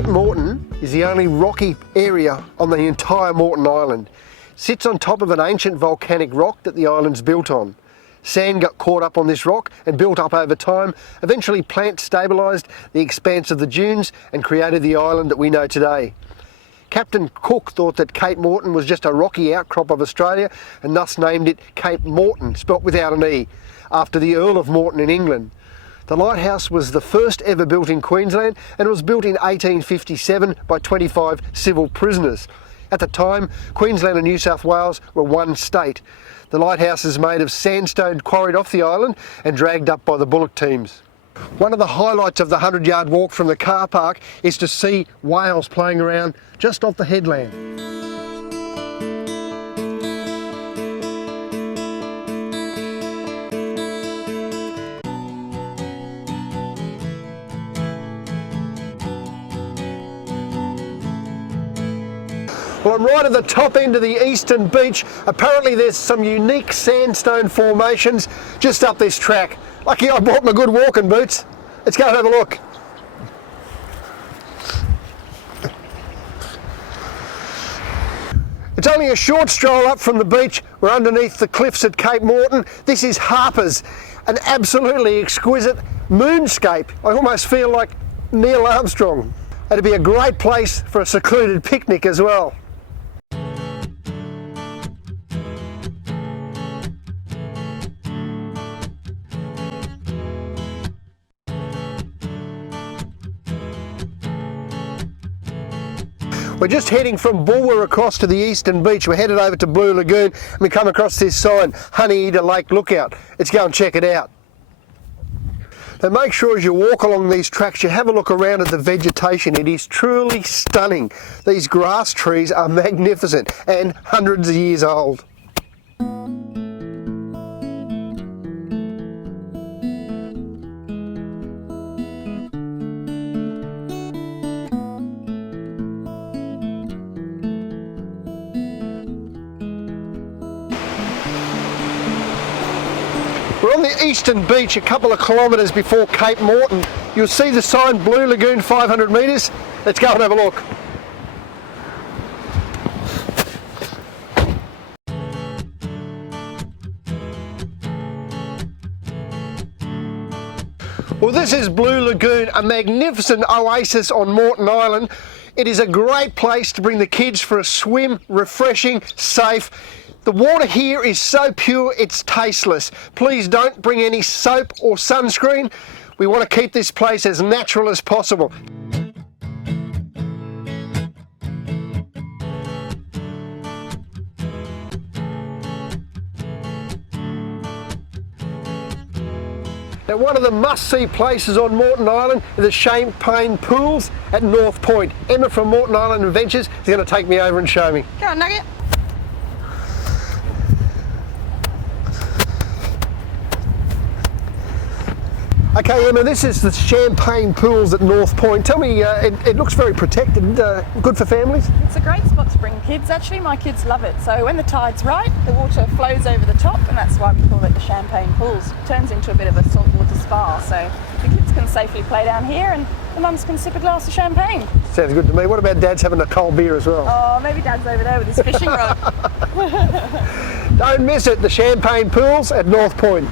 Cape Moreton is the only rocky area on the entire Moreton Island. It sits on top of an ancient volcanic rock that the island's built on. Sand got caught up on this rock and built up over time. Eventually plants stabilised the expanse of the dunes and created the island that we know today. Captain Cook thought that Cape Moreton was just a rocky outcrop of Australia and thus named it Cape Moreton, spelt without an E, after the Earl of Moreton in England. The lighthouse was the first ever built in Queensland and it was built in 1857 by 25 civil prisoners. At the time, Queensland and New South Wales were one state. The lighthouse is made of sandstone quarried off the island and dragged up by the bullock teams. One of the highlights of the 100-yard walk from the car park is to see whales playing around just off the headland. Well, I'm right at the top end of the eastern beach. Apparently there's some unique sandstone formations just up this track. Lucky I brought my good walking boots. Let's go and have a look. It's only a short stroll up from the beach. We're underneath the cliffs at Cape Moreton. This is Harpers, an absolutely exquisite moonscape. I almost feel like Neil Armstrong. It'd be a great place for a secluded picnic as well. We're just heading from Bulwer across to the eastern beach. We're headed over to Blue Lagoon and we come across this sign, Honeyeater Lake Lookout. Let's go and check it out. Now make sure as you walk along these tracks you have a look around at the vegetation. It is truly stunning. These grass trees are magnificent and hundreds of years old. We're on the eastern beach a couple of kilometres before Cape Moreton. You'll see the sign Blue Lagoon 500 metres. Let's go and have a look. Well, this is Blue Lagoon, a magnificent oasis on Moreton Island. It is a great place to bring the kids for a swim, refreshing, safe. The water here is so pure it's tasteless. Please don't bring any soap or sunscreen. We want to keep this place as natural as possible. Now, one of the must-see places on Moreton Island is the Champaign Pools at North Point. Emma from Moreton Island Adventures is going to take me over and show me. Go on, Nugget. Okay, Emma, this is the Champaign Pools at North Point. Tell me, it looks very protected, good for families? It's a great spot to bring kids. Actually, my kids love it. So when the tide's right, the water flows over the top, and that's why we call it the Champaign Pools. It turns into a bit of a saltwater spa, so the kids can safely play down here, and the mums can sip a glass of champagne. Sounds good to me. What about Dad's having a cold beer as well? Oh, maybe Dad's over there with his fishing rod. Don't miss it, the Champaign Pools at North Point.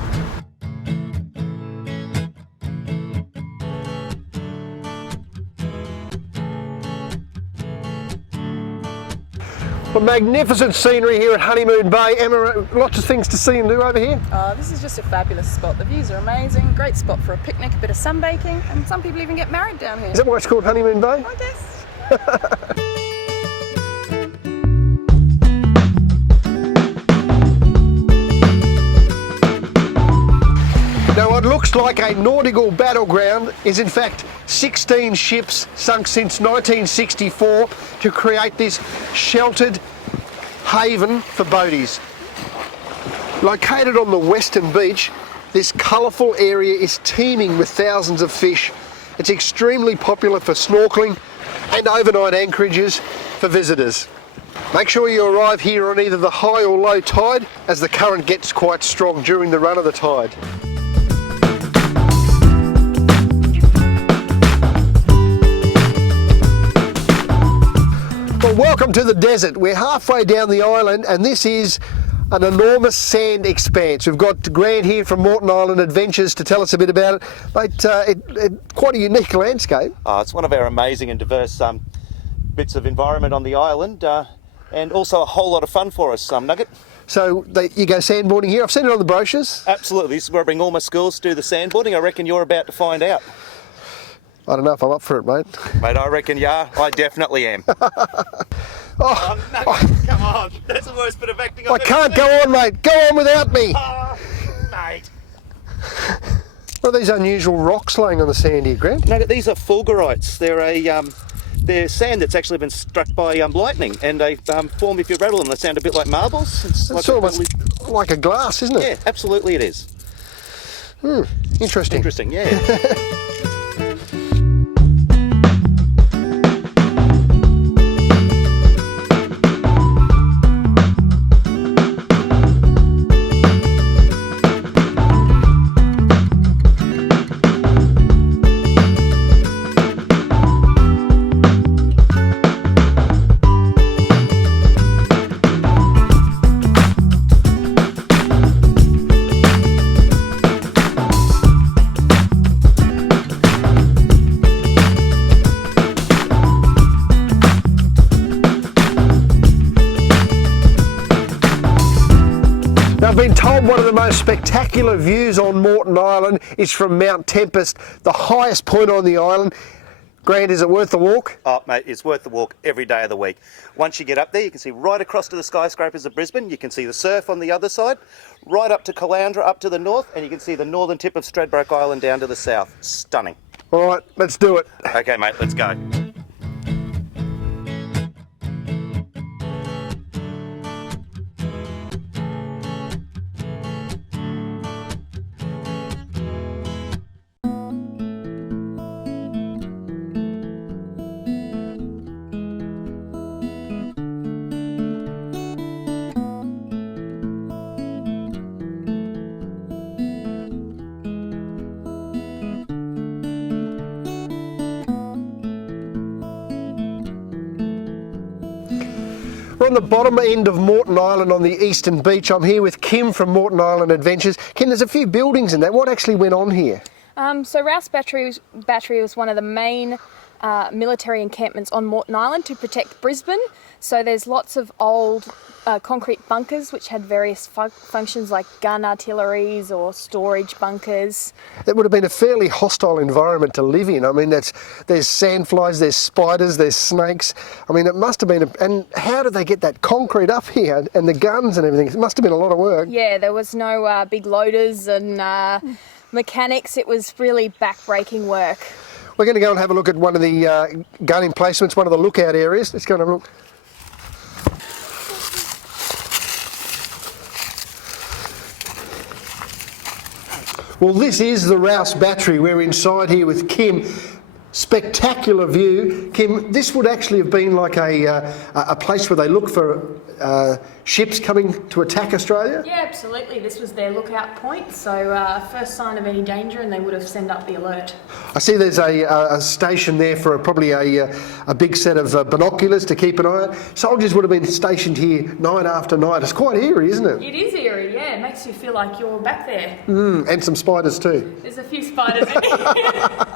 Well, magnificent scenery here at Honeymoon Bay. Emma, lots of things to see and do over here. This is just a fabulous spot. The views are amazing. Great spot for a picnic, a bit of sunbaking, and some people even get married down here. Is that why it's called Honeymoon Bay? I guess. Now, what looks like a nautical battleground is in fact 16 ships sunk since 1964 to create this sheltered haven for boaties. Located on the western beach, this colourful area is teeming with thousands of fish. It's extremely popular for snorkelling and overnight anchorages for visitors. Make sure you arrive here on either the high or low tide, as the current gets quite strong during the run of the tide. Well, welcome to the desert. We're halfway down the island and this is an enormous sand expanse. We've got Grant here from Moreton Island Adventures to tell us a bit about it. Mate, quite a unique landscape. It's one of our amazing and diverse bits of environment on the island, and also a whole lot of fun for us, Nugget. So you go sandboarding here. I've seen it on the brochures. Absolutely. This is where I bring all my schools to do the sandboarding. I reckon you're about to find out. I don't know if I'm up for it, mate. Mate, I reckon you are. I definitely am. Oh, Nugget, come on. That's the worst bit of acting I've I ever can't seen. go on, mate. Go on without me. Mate. What are these unusual rocks laying on the sand here, Grant? Nugget, these are fulgurites. They're sand that's actually been struck by lightning, and they form, if you rattle them, they sound a bit like marbles. It's almost like a glass, isn't it? Yeah, absolutely it is. Interesting. Interesting, yeah. Now, I've been told one of the most spectacular views on Moreton Island is from Mount Tempest, the highest point on the island. Grant, is it worth the walk? Oh, mate, it's worth the walk every day of the week. Once you get up there, you can see right across to the skyscrapers of Brisbane. You can see the surf on the other side, right up to Caloundra, up to the north, and you can see the northern tip of Stradbroke Island down to the south. Stunning. All right, let's do it. Okay, mate, let's go. We're on the bottom end of Moreton Island on the eastern beach. I'm here with Kim from Moreton Island Adventures. Kim, there's a few buildings in that. What actually went on here? So Rouse Battery was one of the main military encampments on Moreton Island to protect Brisbane. So there's lots of old concrete bunkers which had various functions like gun artilleries or storage bunkers. It would have been a fairly hostile environment to live in. I mean, there's sandflies, there's spiders, there's snakes. I mean, it must have been, and how did they get that concrete up here and the guns and everything? It must have been a lot of work. Yeah, there was no big loaders and mechanics. It was really back-breaking work. We're going to go and have a look at one of the gun emplacements, one of the lookout areas. Let's go and have a look. Well, this is the Rouse Battery. We're inside here with Kim. Spectacular view. Kim, this would actually have been like a place where they look for ships coming to attack Australia? Yeah, absolutely. This was their lookout point. So first sign of any danger and they would have sent up the alert. I see there's a station there for probably a big set of binoculars to keep an eye on. Soldiers would have been stationed here night after night. It's quite eerie, isn't it? It is eerie, yeah. It makes you feel like you're back there. And some spiders too. There's a few spiders in here.